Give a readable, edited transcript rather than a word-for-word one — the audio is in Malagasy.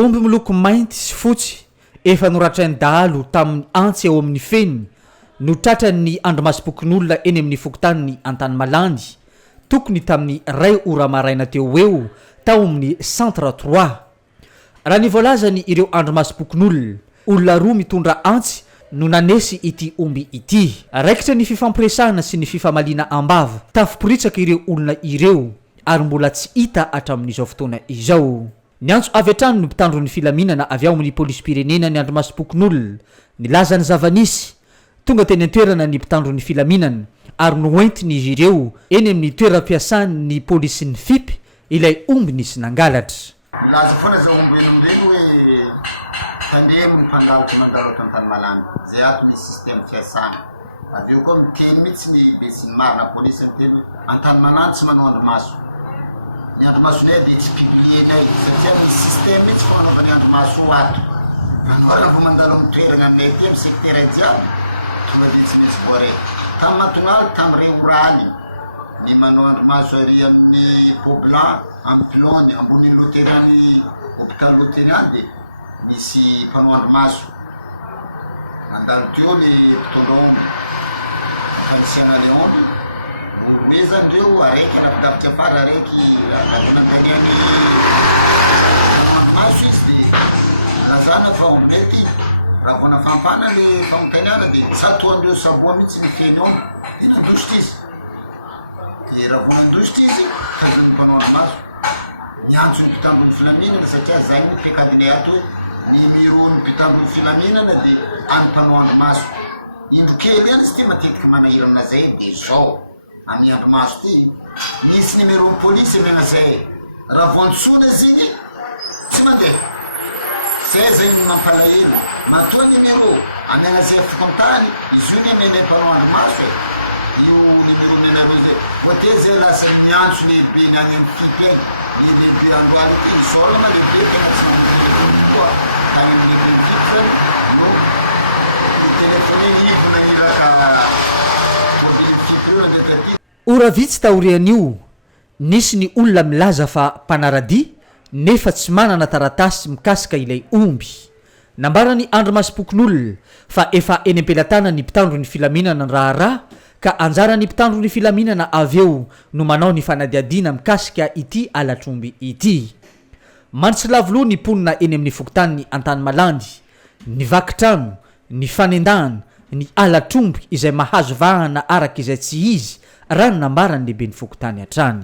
omby miloko mainty sy fotsy efa noratrainy dahalo tamin'ny antsy eo amin'ny feniny no tratran'ny andromasom-pokon'olona eny amin'ny fokotaniny Antany Malandy tokony tamin'ny 2 ora maraina teo eo tao amin'ny centre 3 raha nivolazany ireo andromasom-pokon'olona olona roa mitondra antsy no nanesy ity omby ity raikitra ny fifampiresahana sy ny fifamaliana ambava tafiporitsaka ireo olona ireo ary mbola tsy hita hatramin'izao fotoana izao. Ny antso avy hatrany no mpitandro ny filaminana avy ao amin'ny polisy pirenena ny andromasom-pokon'olona nilaza ny zavanisy tonga teny an-toerana ny mpitandro ny filaminana ary noentiny izy ireo eny amin'ny toeram-piasan'ny polisy ny FIP ilay omby nisy nangalatra. Milaza foana za omby eny am'ireny hoe tandemo ny mpandarotra mandalo ato Antany Malandy zay ato ny système fiasana. Avy eo koa miteny mihitsy ny be sy ny marina polisy miteny Antany Malandy tsy manao andromaso. Ny andromasonay dia tsy publienay satria ny système mihitsy fanaovana ny andromaso ato. Anoarana vao mandalo amin'ny toerana aminay aty amin'ny secteur jiaby tonga dia tsy maintsy voare. Tamin'ny Matongaly tamin'ny Reorany ny manao andromaso ary amin'ny Poblan, amin'ny Pilony, ambonin'ny Lotériany, hôpital Lotériany dia misy mpanao andromaso. Mandalo teo ny mpitolongo Feliciana Leone. Olobe zany reo araiky anavidavitra afara araiky anatinangariany andromaso izy dia lazana fa ombinay ty raha vao nafampana le famontaniana dia satoandreo savoa mihitsy ny feny ao dia nandositra izy. Dia raha vao nandositra izy tazan'ny mpanao andromaso niantso ny mpitandron'ny filaminana satria zay ny pekadinay ato hoe ny miron'ny mpitandron'ny filaminana dia any mpanao andromaso. Indro kely any izy ty matetiky manahirana zay dia zao amin'ny andromaso ty misy numéro polisy megna zay raha vao antsona izy igny tsy mandeha zay zay mampalahelo matoa numéro amegna zay fikontany izy io ny amenay mpanao andromaso io numéro menareo zay voatey zay lasa miantso lehibe ny any amin'ny FIP eny lehibe androany ty isolama lehibe tena tsy mampilehibe koa any amin'ny FIP zany no telefone ivona iraka mobile FIP io ndraiky aty. Ora vitsy taorian'io nisy ny olona milaza fa mpanarady nefa tsy manana taratasy mikasika ilay omby. Nambarany andromasom-pokon'olona fa efa eny am-pelatana ny mpitandro ny filaminana ny raharaha ka anjara ny mpitandro ny filaminana avy eo no manao ny fanadiadiana mikasika ity alatromby ity. Mantsy lavoloha ny ponina eny amin'ny fokotaniny Antany Malandy, ny vakitrano, ny fanendahana, ny alatromby izay mahazo vahana araka izay tsy izy raha ny nambarany lehibe ny fokotany hatrany.